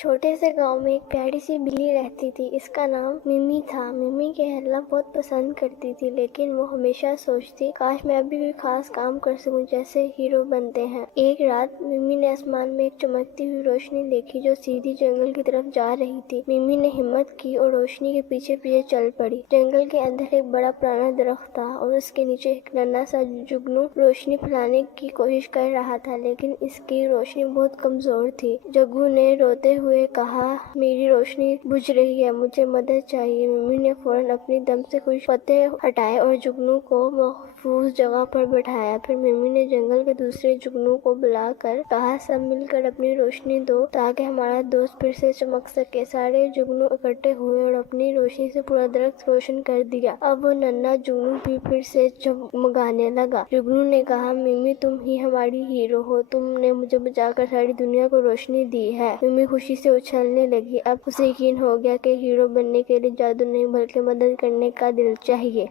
छोटे से गांव में एक प्यारी सी बिल्ली रहती थी। इसका नाम मिमी था। मिमी खेलना बहुत पसंद करती थी, लेकिन वो हमेशा सोचती काश मैं भी कोई खास काम कर सकूं जैसे हीरो बनते हैं। एक रात मिमी ने आसमान में एक चमकती हुई रोशनी देखी जो सीधी जंगल की तरफ जा रही थी। मिमी ने हिम्मत की और रोशनी के पीछे पीछे चल पड़ी। जंगल के अंदर एक बड़ा पुराना दरख्त था और उसके नीचे एक नन्हा सा जुगनू रोशनी फैलाने की कोशिश कर रहा था, लेकिन इसकी रोशनी बहुत कमजोर थी। जग्गू ने रोते हुए कहा, मेरी रोशनी बुझ रही है, मुझे मदद चाहिए। मिमी ने फौरन अपनी दम से कुछ पत्ते हटाए और जुगनू को महफूज जगह पर बैठाया। फिर मिमी ने जंगल के दूसरे जुगनू को बुलाकर कहा, सब मिलकर अपनी रोशनी दो ताकि हमारा दोस्त फिर से चमक सके। सारे जुगनू इकट्ठे हुए और अपनी रोशनी से पूरा दरख्त रोशन कर दिया। अब वो नन्हा जुगनू भी फिर से चमकाने लगा। जुगनू ने कहा, मिमी तुम ही हमारी हीरो हो, तुमने मुझे बचाकर सारी दुनिया को रोशनी दी है। मिमी खुशी से उछलने लगी। अब उसे यकीन हो गया कि हीरो बनने के लिए जादू नहीं बल्कि मदद करने का दिल चाहिए।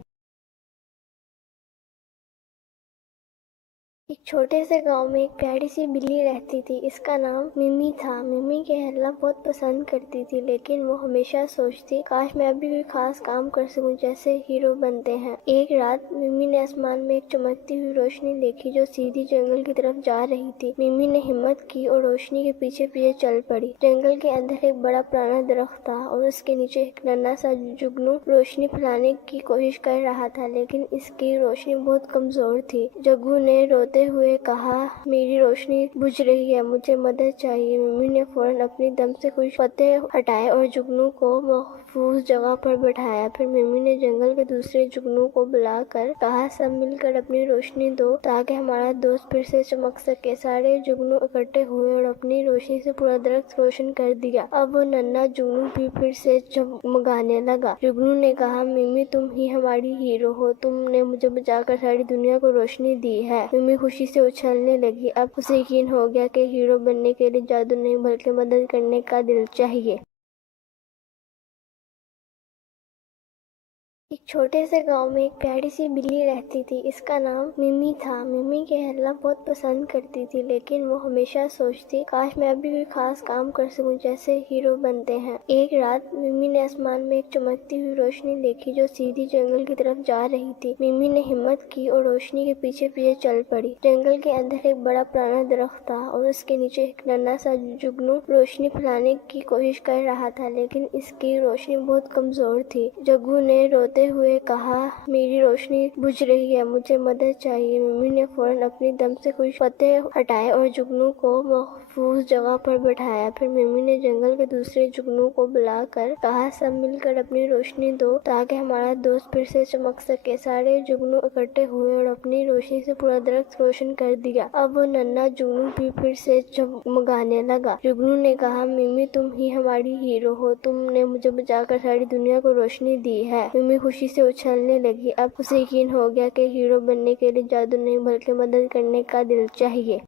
एक छोटे से गांव में एक प्यारी सी बिल्ली रहती थी। इसका नाम मिमी था। मिमी खेलना बहुत पसंद करती थी, लेकिन वो हमेशा सोचती काश मैं भी कोई खास काम कर सकूं जैसे हीरो बनते हैं। एक रात मिमी ने आसमान में एक चमकती हुई रोशनी देखी जो सीधी जंगल की तरफ जा रही थी। मिमी ने हिम्मत की और रोशनी के पीछे पीछे चल पड़ी। जंगल के अंदर एक बड़ा पुराना दरख्त था और उसके नीचे एक नन्हा सा जुगनू रोशनी फैलाने की कोशिश कर रहा था, लेकिन इसकी रोशनी बहुत कमजोर थी। जग्गू ने रोते हुए कहा, मेरी रोशनी बुझ रही है, मुझे मदद चाहिए। मिमी ने फौरन अपनी दम से कुछ पत्ते हटाए और जुगनू को महफूज जगह पर बैठाया। फिर मिमी ने जंगल के दूसरे जुगनू को बुलाकर कहा, सब मिलकर अपनी रोशनी दो ताकि हमारा दोस्त फिर से चमक सके। सारे जुगनू इकट्ठे हुए और अपनी रोशनी से पूरा दरख्त रोशन कर दिया। अब वो नन्हा जुगनू भी फिर से चमकाने लगा। जुगनू ने कहा, मिमी तुम ही हमारी हीरो हो, तुमने मुझे बचाकर सारी दुनिया को रोशनी दी है। मिमी खुशी से उछलने लगी। अब उसे यकीन हो गया कि हीरो बनने के लिए जादू नहीं बल्कि मदद करने का दिल चाहिए। एक छोटे से गांव में एक प्यारी सी बिल्ली रहती थी। इसका नाम मिमी था। मिमी खेलना बहुत पसंद करती थी, लेकिन वो हमेशा सोचती काश मैं भी कोई खास काम कर सकूं जैसे हीरो बनते हैं। एक रात मिमी ने आसमान में एक चमकती हुई रोशनी देखी जो सीधी जंगल की तरफ जा रही थी। मिमी ने हिम्मत की और रोशनी के पीछे पीछे चल पड़ी। जंगल के अंदर एक बड़ा पुराना दरख्त था और उसके नीचे एक नन्हा सा जुगनू रोशनी फैलाने की कोशिश कर रहा था, लेकिन इसकी रोशनी बहुत कमजोर थी। जग्गू ने रोते हुए कहा, मेरी रोशनी बुझ रही है, मुझे मदद चाहिए। मिमी ने फौरन अपनी दम से कुछ पत्ते हटाए और जुगनू को महफूज जगह पर बैठाया। फिर मिमी ने जंगल के दूसरे जुगनू को बुलाकर कहा, सब मिलकर अपनी रोशनी दो ताकि हमारा दोस्त फिर से चमक सके। सारे जुगनू इकट्ठे हुए और अपनी रोशनी से पूरा दरख्त रोशन कर दिया। अब वो नन्हा जुगनू भी फिर से चमकाने लगा। जुगनू ने कहा, मिमी तुम ही हमारी हीरो हो, तुमने मुझे बचाकर सारी दुनिया को रोशनी दी है। मिमी खुशी से उछलने लगी। अब उसे यकीन हो गया कि हीरो बनने के लिए जादू नहीं बल्कि मदद करने का दिल चाहिए।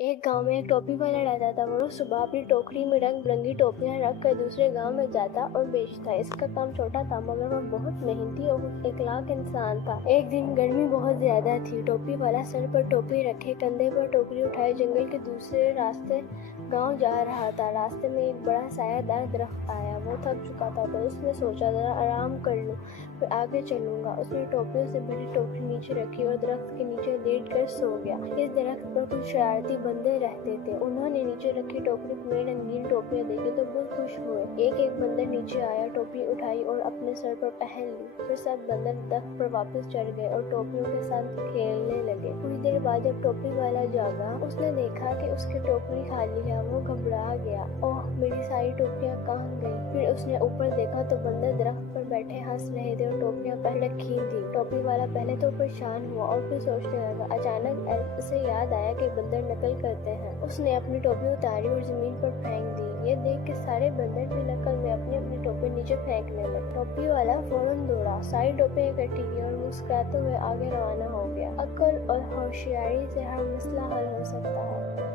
एक गांव में एक टोपी वाला रहता था। वो सुबह अपनी टोकरी में रंग बिरंगी टोपियां रख कर दूसरे गांव में जाता और बेचता। इसका काम छोटा था, मगर वह बहुत मेहनती और इखलाक इंसान था। एक दिन गर्मी बहुत ज्यादा थी। टोपी वाला सर पर टोपी रखे, कंधे पर टोकरी उठाए जंगल के दूसरे रास्ते गांव जा रहा था। रास्ते में एक बड़ा सायादार दरख्त आया। वो थक चुका था तो उसने सोचा, जरा आराम कर लूं, फिर आगे चलूंगा। उसने टोपियों से भरी टोकरी नीचे रखी और दरख्त के नीचे लेट कर सो गया। इस दरख्त पर कुछ शरारती बंदर रहते थे। उन्होंने नीचे रखी टोकरी में रंगीन टोपियां देखी तो बहुत खुश हुए। एक एक बंदर नीचे आया, टोपी उठाई और अपने सर पर पहन ली। फिर सब बंदर दरख्त पर वापस चढ़ गए और टोपियों के साथ खेलने लगे। कुछ देर बाद जब टोपी वाला जागा, उसने देखा कि उसकी टोकरी खाली है। वो घबरा गया, ओह मेरी सारी टोपियां कहाँ गई। फिर उसने ऊपर देखा तो बंदर दरख्त पर बैठे हंस रहे थे और टोपियां पहले रखी थी। टोपी वाला पहले तो परेशान हुआ और फिर सोचने लगा। अचानक उसे याद आया कि बंदर नकल करते हैं। उसने अपनी टोपी उतारी और जमीन पर फेंक दी। ये देख के सारे बंदर भी नकल में अपनी अपनी टोपी नीचे फेंकने लगे। टोपी वाला फौरन दौड़ा, सारी टोपियां इकट्ठी की और मुस्कुराते हुए आगे रवाना हो गया। अक्ल और होशियारी से हर मसला हल हो सकता है।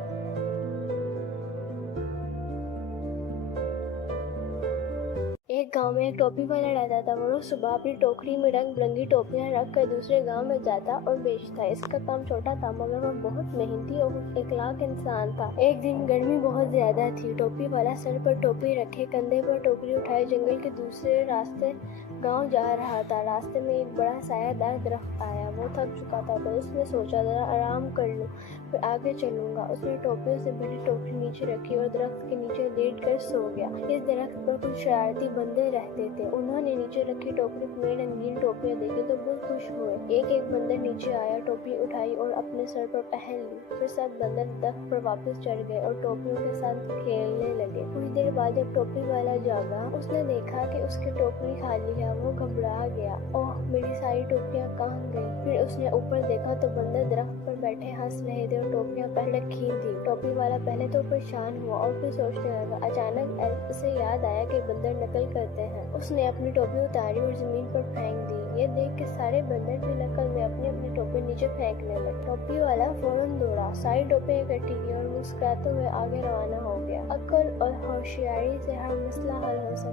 एक गांव में एक टोपी वाला रहता था। वो रोज सुबह अपनी टोकरी में रंग बिरंगी टोपियां रख कर दूसरे गांव में जाता और बेचता। इसका काम छोटा था मगर वह बहुत मेहनती और इखलाक इंसान था। एक दिन गर्मी बहुत ज्यादा थी। टोपी वाला सर पर टोपी रखे, कंधे पर टोकरी उठाए जंगल के दूसरे रास्ते गांव जा रहा था। रास्ते में एक बड़ा सायादार दरख्त आया। वो थक चुका था तो उसने सोचा जरा आराम कर लूं, फिर आगे चलूंगा। उसने टोपियों से भरी टोकरी नीचे रखी और दरख्त के नीचे लेट कर सो गया। इस दरख्त पर कुछ शरारती बंदर रहते थे। उन्होंने नीचे रखी टोकरी में रंगीन टोपियां देखी तो बहुत खुश हुए। एक एक बंदर नीचे आया, टोपी उठाई और अपने सर पर पहन ली। फिर सब बंदर दरख्त पर वापस चढ़ गए और टोपियों के साथ खेलने लगे। कुछ देर बाद जब टोपी वाला जागा, उसने देखा कि उसकी टोकरी खाली है। वो घबरा गया। ओह, मेरी सारी टोपियां कहाँ गई? फिर उसने ऊपर देखा तो बंदर दरख्त पर बैठे हंस रहे थे और टोपियां पहले रखी थी। टोपी वाला पहले तो परेशान हुआ और फिर सोचने लगा। अचानक उसे याद आया कि बंदर नकल करते हैं। उसने अपनी टोपी उतारी और जमीन पर फेंक दी। ये देख के सारे बंदर भी नकल में अपनी अपनी टोपी नीचे फेंकने लगे। टोपी वाला फौरन दौड़ा, सारी टोपियां इकट्ठी की और मुस्कुराते हुए आगे रवाना हो गया। अक्ल और होशियारी से हर मसला हल हो सकता